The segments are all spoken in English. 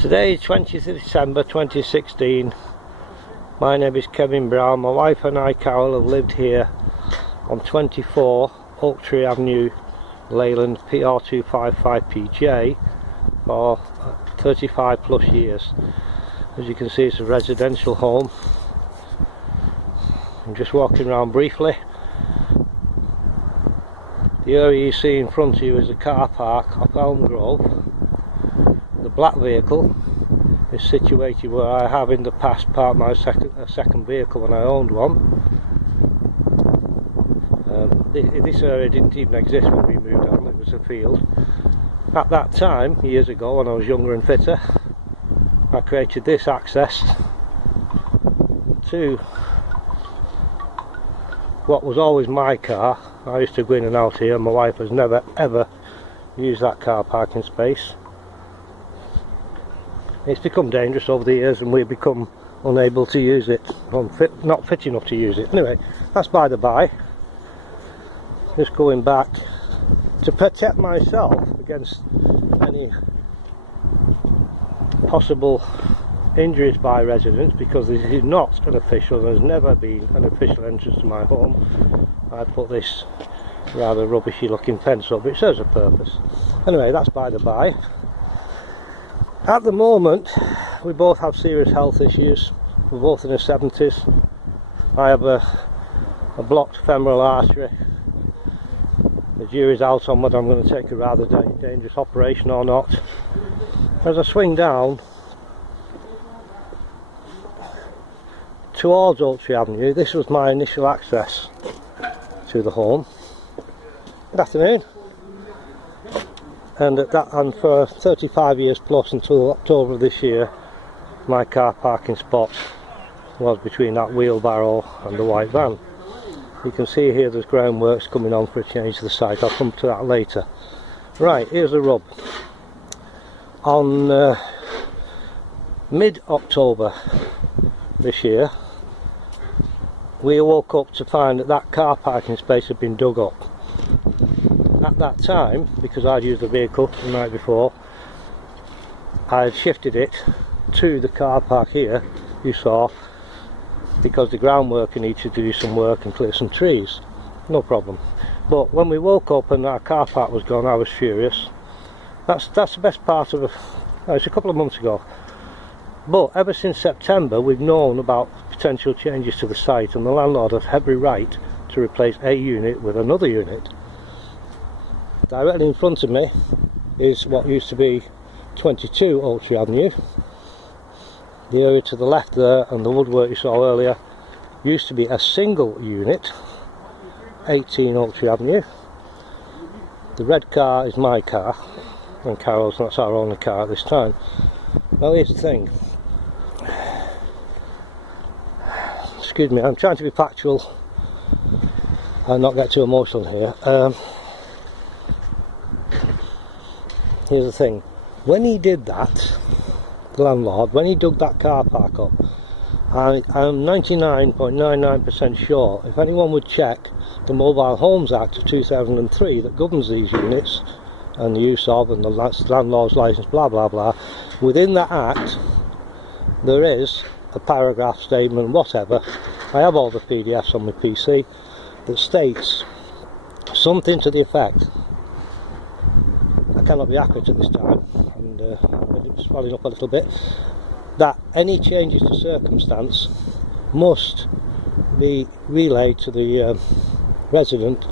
Today is 20th of December 2016. My name is Kevin Brown. My wife and I, Carol, have lived here on 24 Oak Tree Avenue, Leyland, PR255PJ for 35 plus years. As you can see, it's a residential home. I'm just walking around briefly. The area you see in front of you is a car park off Elm Grove. The black vehicle is situated where I have in the past parked my second vehicle when I owned one. This area didn't even exist when we moved on, it was a field. At that time, years ago, when I was younger and fitter, I created this access to what was always my car. I used to go in and out here. My wife has never ever used that car parking space. It's become dangerous over the years and we've become unable to use it, not fit enough to use it. Anyway, that's by the by. Just going back to protect myself against any possible injuries by residents, because this is not an official, there's never been an official entrance to my home. I put this rather rubbishy looking fence up, it serves a purpose. Anyway, that's by the by. At the moment, we both have serious health issues. We're both in our 70s. I have a blocked femoral artery. The jury's out on whether I'm going to take a rather dangerous operation or not. As I swing down towards Oak Tree Avenue, this was my initial access to the home. Good afternoon. And for 35 years plus, until October of this year, my car parking spot was between that wheelbarrow and the white van. You can see here there's groundworks coming on for a change to the site. I'll come to that later. Right, here's the rub. On mid-October this year, we woke up to find that that car parking space had been dug up. At that time, because I'd used the vehicle the night before, I had shifted it to the car park here, you saw, because the ground worker needed to do some work and clear some trees. No problem. But when we woke up and our car park was gone, I was furious. That's the best part of it. It's a couple of months ago. But ever since September, we've known about potential changes to the site, and the landlord has every right to replace a unit with another unit. Directly in front of me is what used to be 22 Oak Tree Avenue. The area to the left there and the woodwork you saw earlier used to be a single unit, 18 Oak Tree Avenue. The red car is my car and Carol's, and that's our only car at this time. Now here's the thing. Excuse me, I'm trying to be factual and not get too emotional here. Here's the thing, when he did that, the landlord, when he dug that car park up, I'm 99.99% sure, if anyone would check the Mobile Homes Act of 2003 that governs these units and the use of and the landlord's licence, blah blah blah, within that act there is a paragraph, statement, whatever, I have all the PDFs on my PC, that states something to the effect, I cannot be accurate at this time, and it's swelling up a little bit, that any changes to circumstance must be relayed to the resident,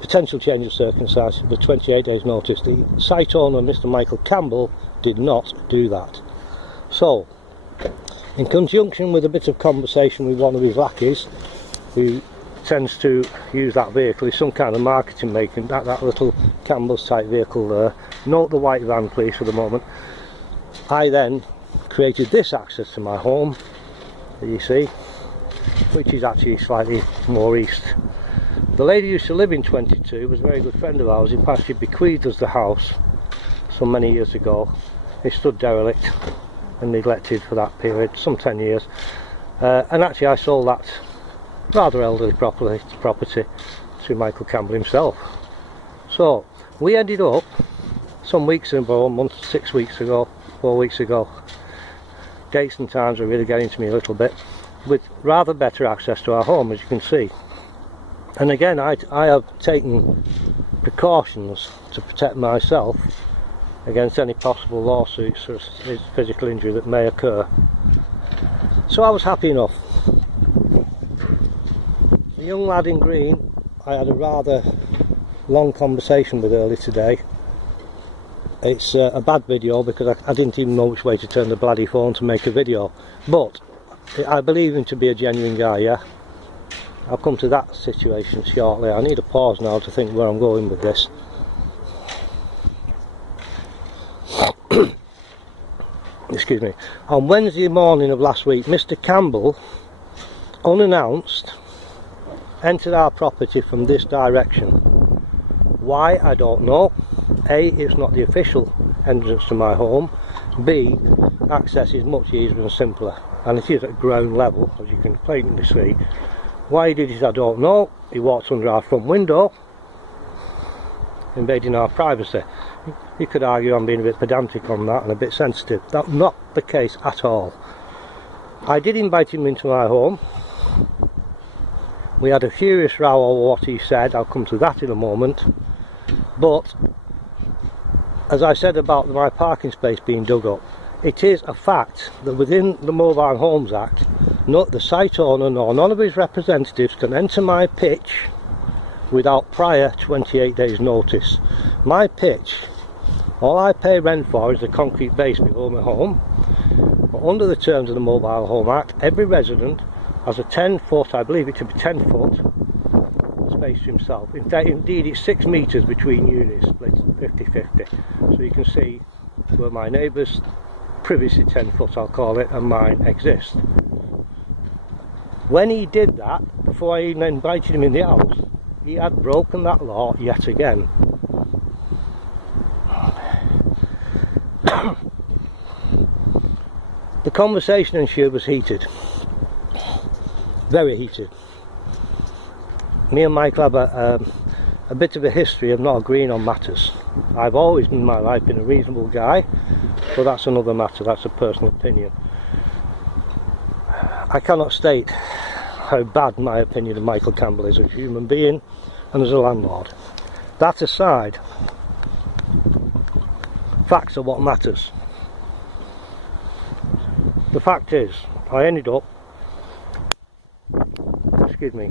potential change of circumstance with 28 days notice. The site owner, Mr. Michael Campbell, did not do that. So, in conjunction with a bit of conversation with one of his lackeys, who tends to use that vehicle, is some kind of marketing making, that little Campbell's type vehicle there. Note the white van please for the moment. I then created this access to my home that you see, which is actually slightly more east. The lady who used to live in 22 was a very good friend of ours. In fact, she bequeathed us the house so many years ago. It stood derelict and neglected for that period, some 10 years, and actually I sold that rather elderly property to Michael Campbell himself. So we ended up some weeks ago, a month, 6 weeks ago, 4 weeks ago. Dates and times are really getting to me a little bit, with rather better access to our home, as you can see. And again, I have taken precautions to protect myself against any possible lawsuits or physical injury that may occur. So I was happy enough. The young lad in green, I had a rather long conversation with earlier today. It's a bad video because I didn't even know which way to turn the bloody phone to make a video, but I believe him to be a genuine guy, yeah? I'll come to that situation shortly. I need a pause now to think where I'm going with this. Excuse me. On Wednesday morning of last week, Mr. Campbell, unannounced, entered our property from this direction. Why, I don't know. A, it's not the official entrance to my home. B, access is much easier and simpler, and it is at ground level, as you can blatantly see. Why he did it, I don't know. He walked under our front window, invading our privacy. You could argue I'm being a bit pedantic on that and a bit sensitive. That's not the case at all. I did invite him into my home. We had a furious row over what he said. I'll come to that in a moment. But as I said about my parking space being dug up, it is a fact that within the Mobile Homes Act, not the site owner nor none of his representatives can enter my pitch without prior 28 days notice. My pitch, all I pay rent for is the concrete base below my home, but under the terms of the Mobile Home Act, every resident has a 10-foot, I believe it to be 10-foot, space to himself. In fact, indeed, it's 6 metres between units, split 50-50. So you can see where my neighbour's privacy 10-foot, I'll call it, and mine exist. When he did that, before I even invited him in the house, he had broken that law yet again. The conversation ensued was heated, very heated. Me and Michael have a bit of a history of not agreeing on matters. I've always in my life been a reasonable guy, but that's another matter, that's a personal opinion. I cannot state how bad my opinion of Michael Campbell is as a human being and as a landlord. That aside, facts are what matters. The fact is, I ended up, excuse me,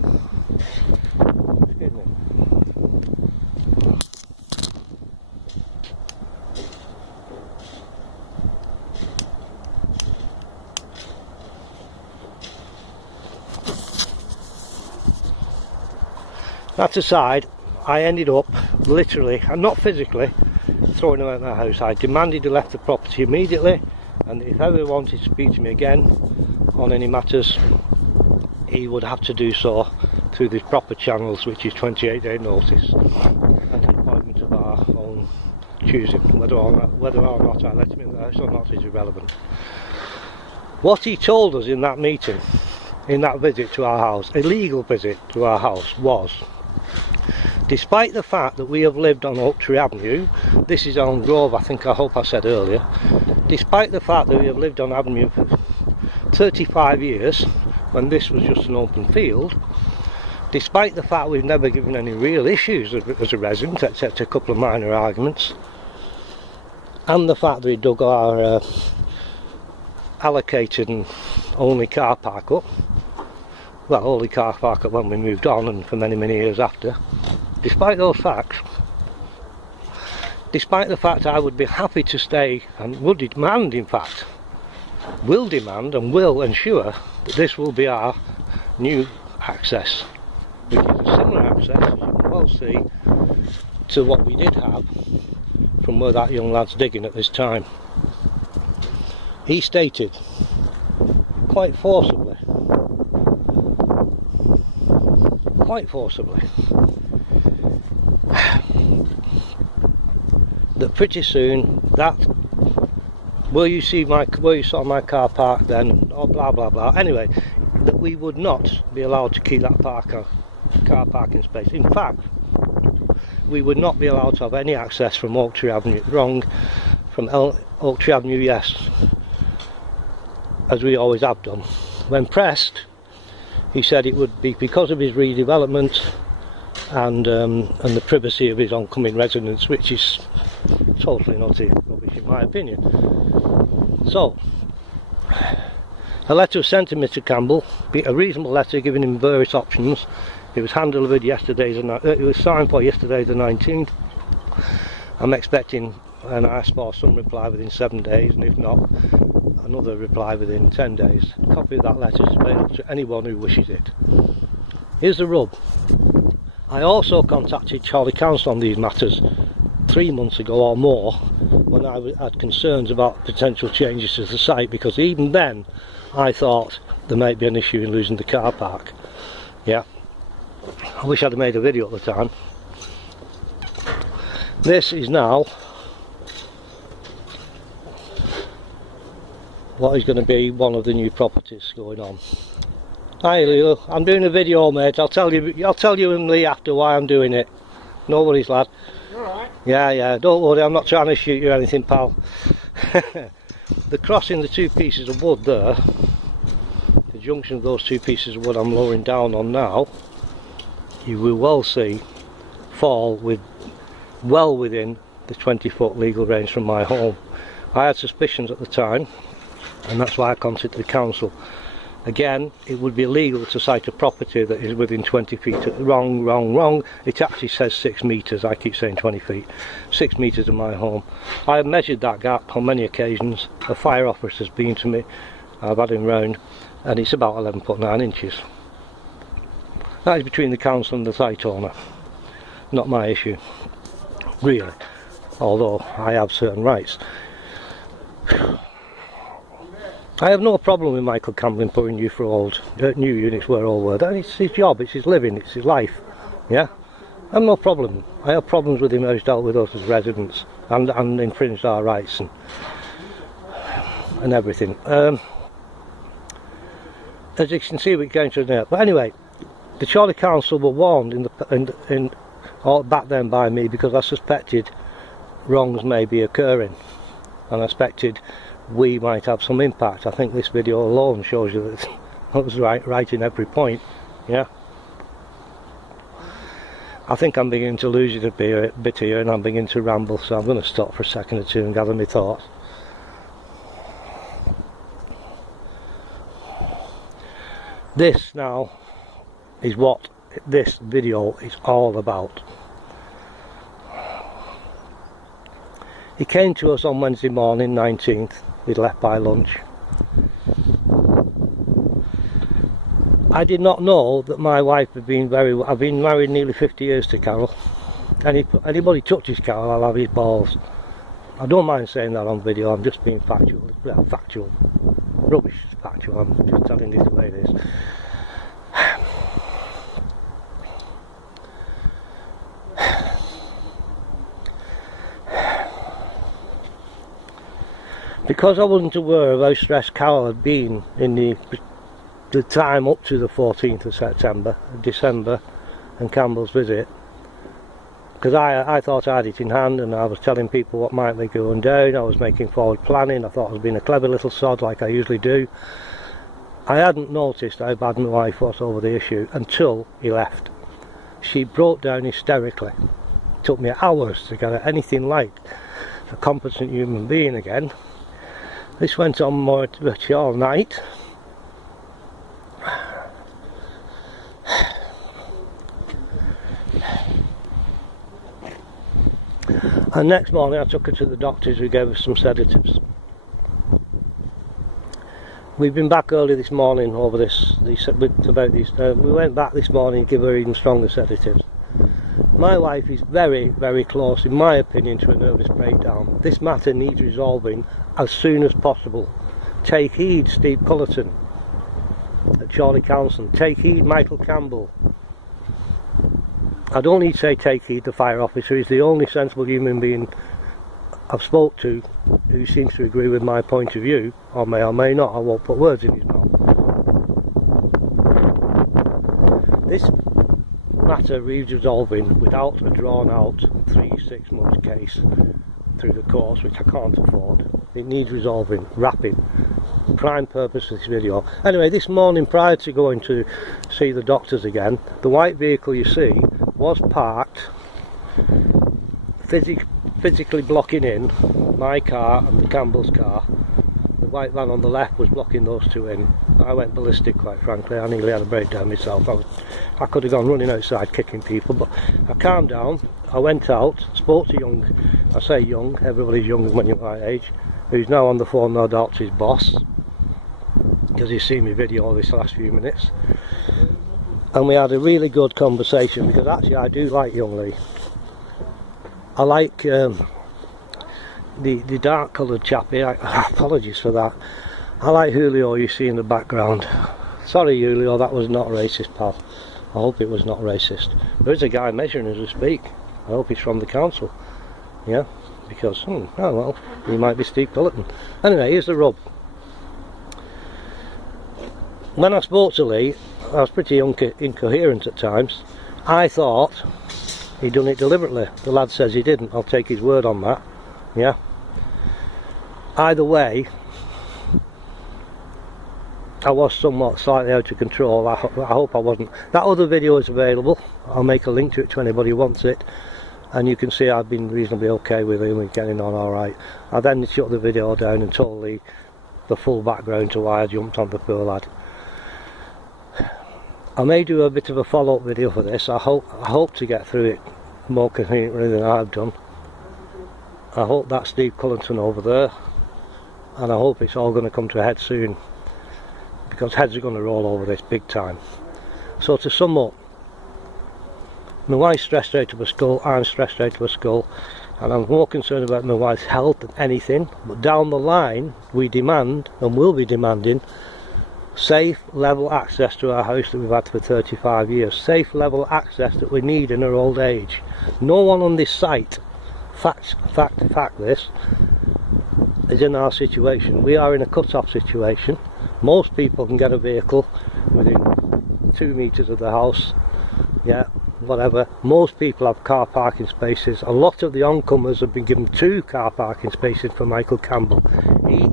that aside, I ended up literally, and not physically, throwing him out of my house. I demanded he left the property immediately, and if ever wanted to speak to me again on any matters, he would have to do so through the proper channels, which is 28-day notice and an appointment of our own choosing. Whether or not I let him in the house or not is irrelevant. What he told us in that meeting, in that visit to our house, illegal visit to our house, was, despite the fact that we have lived on Oak Tree Avenue, this is on Grove, I hope I said earlier, despite the fact that we have lived on Avenue for 35 years, when this was just an open field, despite the fact we've never given any real issues as a resident, except a couple of minor arguments, and the fact that we dug our allocated and only car park up, well, only car park up when we moved on and for many years after, despite those facts, despite the fact I would be happy to stay and would demand, in fact, will demand and will ensure that this will be our new access, which is a similar access, as you can well see, to what we did have from where that young lad's digging at this time. He stated quite forcibly that pretty soon that will you saw my car park then, or blah blah blah, anyway, that we would not be allowed to keep that car parking space. In fact, we would not be allowed to have any access from Oak Tree Avenue, from Oak Tree Avenue, yes, as we always have done. When pressed, he said it would be because of his redevelopment and the privacy of his oncoming residents, which is totally not rubbish in my opinion. So, a letter was sent to Mr. Campbell, a reasonable letter giving him various options. It was hand delivered yesterday, it was signed for yesterday the 19th. I'm expecting, and I asked for some reply within 7 days, and if not, another reply within 10 days. A copy of that letter is available to anyone who wishes it. Here's the rub. I also contacted Charlie Council on these matters 3 months ago or more, when I had concerns about potential changes to the site, because even then I thought there might be an issue in losing the car park. Yeah, I wish I'd have made a video at the time. This is now what is going to be one of the new properties going on. Hi Leo, I'm doing a video, mate. I'll tell you and Lee after why I'm doing it. No worries, lad. You alright? Yeah, don't worry, I'm not trying to shoot you or anything, pal. The crossing the two pieces of wood there, the junction of those two pieces of wood I'm lowering down on now, you will well see fall well within the 20-foot legal range from my home. I had suspicions at the time, and that's why I contacted the council. Again, it would be illegal to site a property that is within 20 feet. Wrong. It actually says 6 metres. I keep saying 20 feet. 6 metres of my home. I have measured that gap on many occasions. A fire officer's been to me. I've had him round, and it's about 11 foot 9 inches. That is between the council and the site owner. Not my issue, really. Although I have certain rights. I have no problem with Michael Campbell putting new units where all were. It's his job, it's his living, it's his life. Yeah, I have no problem. I have problems with him how he's dealt with us as residents and infringed our rights and everything. As you can see, we're going to the but anyway, the Charlie Council were warned back then by me, because I suspected wrongs may be occurring, and I suspected we might have some impact. I think this video alone shows you that I was right in every point. Yeah, I think I'm beginning to lose it a bit here, and I'm beginning to ramble, so I'm going to stop for a second or two and gather my thoughts. This now is what this video is all about. He came to us on Wednesday morning, 19th. We'd left by lunch. I did not know that my wife had been I've been married nearly 50 years to Carol. Anybody touches Carol, I'll have his balls. I don't mind saying that on video, I'm just being factual. Well, factual. Rubbish is factual, I'm just telling you the way it is. Because I wasn't aware of how stressed Carol had been in the time up to the 14th of September, December, and Campbell's visit, because I thought I had it in hand, and I was telling people what might be going down. I was making forward planning. I thought I was being a clever little sod like I usually do. I hadn't noticed how bad my wife was over the issue until he left. She broke down hysterically. It took me hours to get her anything like a competent human being again. This went on more all night. And next morning I took her to the doctors, who gave us some sedatives. We've been back early this morning over this about these. We went back this morning to give her even stronger sedatives. My wife is very, very close, in my opinion, to a nervous breakdown. This matter needs resolving as soon as possible. Take heed, Steve Cullerton at Charlie Council. Take heed, Michael Campbell. I don't need to say take heed, the fire officer. He's the only sensible human being I've spoke to who seems to agree with my point of view, or may not. I won't put words in his mouth. This matter needs resolving without a drawn out 3-6 month case through the courts, which I can't afford. it needs resolving, wrapping. Prime purpose of this video. Anyway, this morning prior to going to see the doctors again, the white vehicle you see was parked, physically blocking in my car and the Campbell's car. The white van on the left was blocking those two in. I went ballistic, quite frankly. I nearly had a breakdown myself. I could have gone running outside kicking people, but I calmed down. I went out, spoke to young, I say young, everybody's young when you're my age, who's now on the phone, no doubt, to his boss, because he's seen my video all this last few minutes. And we had a really good conversation, because actually I do like young Lee. I like the dark coloured chappie. Apologies for that. I like Julio you see in the background. Sorry Julio, that was not racist, pal. I hope it was not racist. There's a guy measuring as we speak. I hope he's from the council. Yeah, because, oh well, he might be Steve Cullerton. Anyway, here's the rub. When I spoke to Lee, I was pretty incoherent at times. I thought he'd done it deliberately. The lad says he didn't. I'll take his word on that. Yeah. Either way, I was somewhat slightly out of control. I hope I wasn't. That other video is available. I'll make a link to it to anybody who wants it. And you can see I've been reasonably okay with him. We're getting on alright. I then shut the video down and told Lee the full background to why I jumped on the poor lad. I may do a bit of a follow-up video for this. I hope to get through it more coherently than I've done. I hope that's Steve Cullerton over there, and I hope it's all going to come to a head soon, because heads are going to roll over this big time. So to sum up, my wife's stressed out of her skull, I'm stressed out of her skull, and I'm more concerned about my wife's health than anything. But down the line we demand, and will be demanding, safe level access to our house that we've had for 35 years. Safe level access that we need in our old age. No one on this site, fact this, is in our situation. We are in a cut-off situation. Most people can get a vehicle within 2 meters of the house. Yeah, whatever. Most people have car parking spaces. A lot of the oncomers have been given 2 car parking spaces for Michael Campbell. He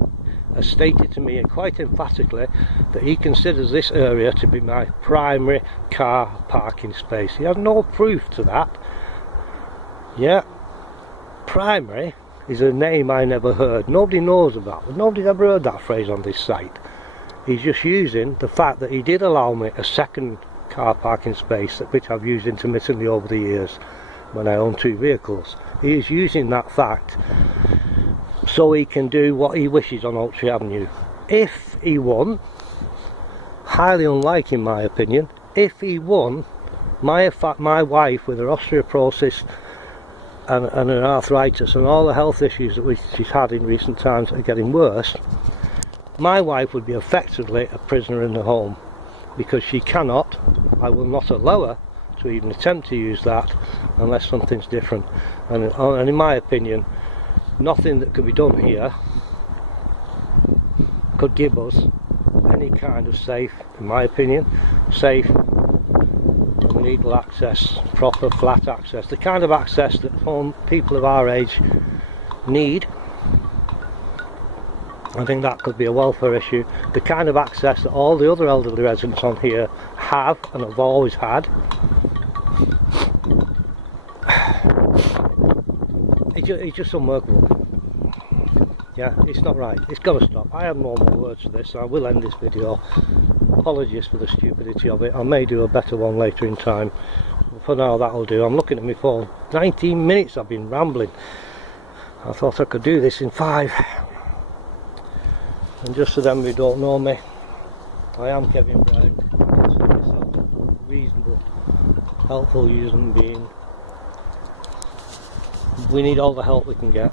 has stated to me, and quite emphatically, that he considers this area to be my primary car parking space. He has no proof to that. Yeah, primary is a name I never heard. Nobody knows about. Nobody's ever heard that phrase on this site. He's just using the fact that he did allow me a second car parking space, which I've used intermittently over the years when I own 2 vehicles. He is using that fact so he can do what he wishes on Oak Tree Avenue. If he won, highly unlikely in my opinion, if he won, my wife with her osteoporosis and her arthritis and all the health issues that she's had in recent times are getting worse, my wife would be effectively a prisoner in the home, because she cannot, I will not allow her to even attempt to use that unless something's different. And in my opinion, nothing that could be done here could give us any kind of safe, in my opinion, safe and legal access, proper flat access, the kind of access that people of our age need. I think that could be a welfare issue. The kind of access that all the other elderly residents on here have and have always had. It's just unworkable. Yeah, it's not right. It's got to stop. I have no more words for this, so I will end this video. Apologies for the stupidity of it. I may do a better one later in time. But for now, that'll do. I'm looking at my phone. 19 minutes I've been rambling. I thought I could do this in 5. And just for them who don't know me, I am Kevin Brown. I consider myself a reasonable, helpful human being. We need all the help we can get.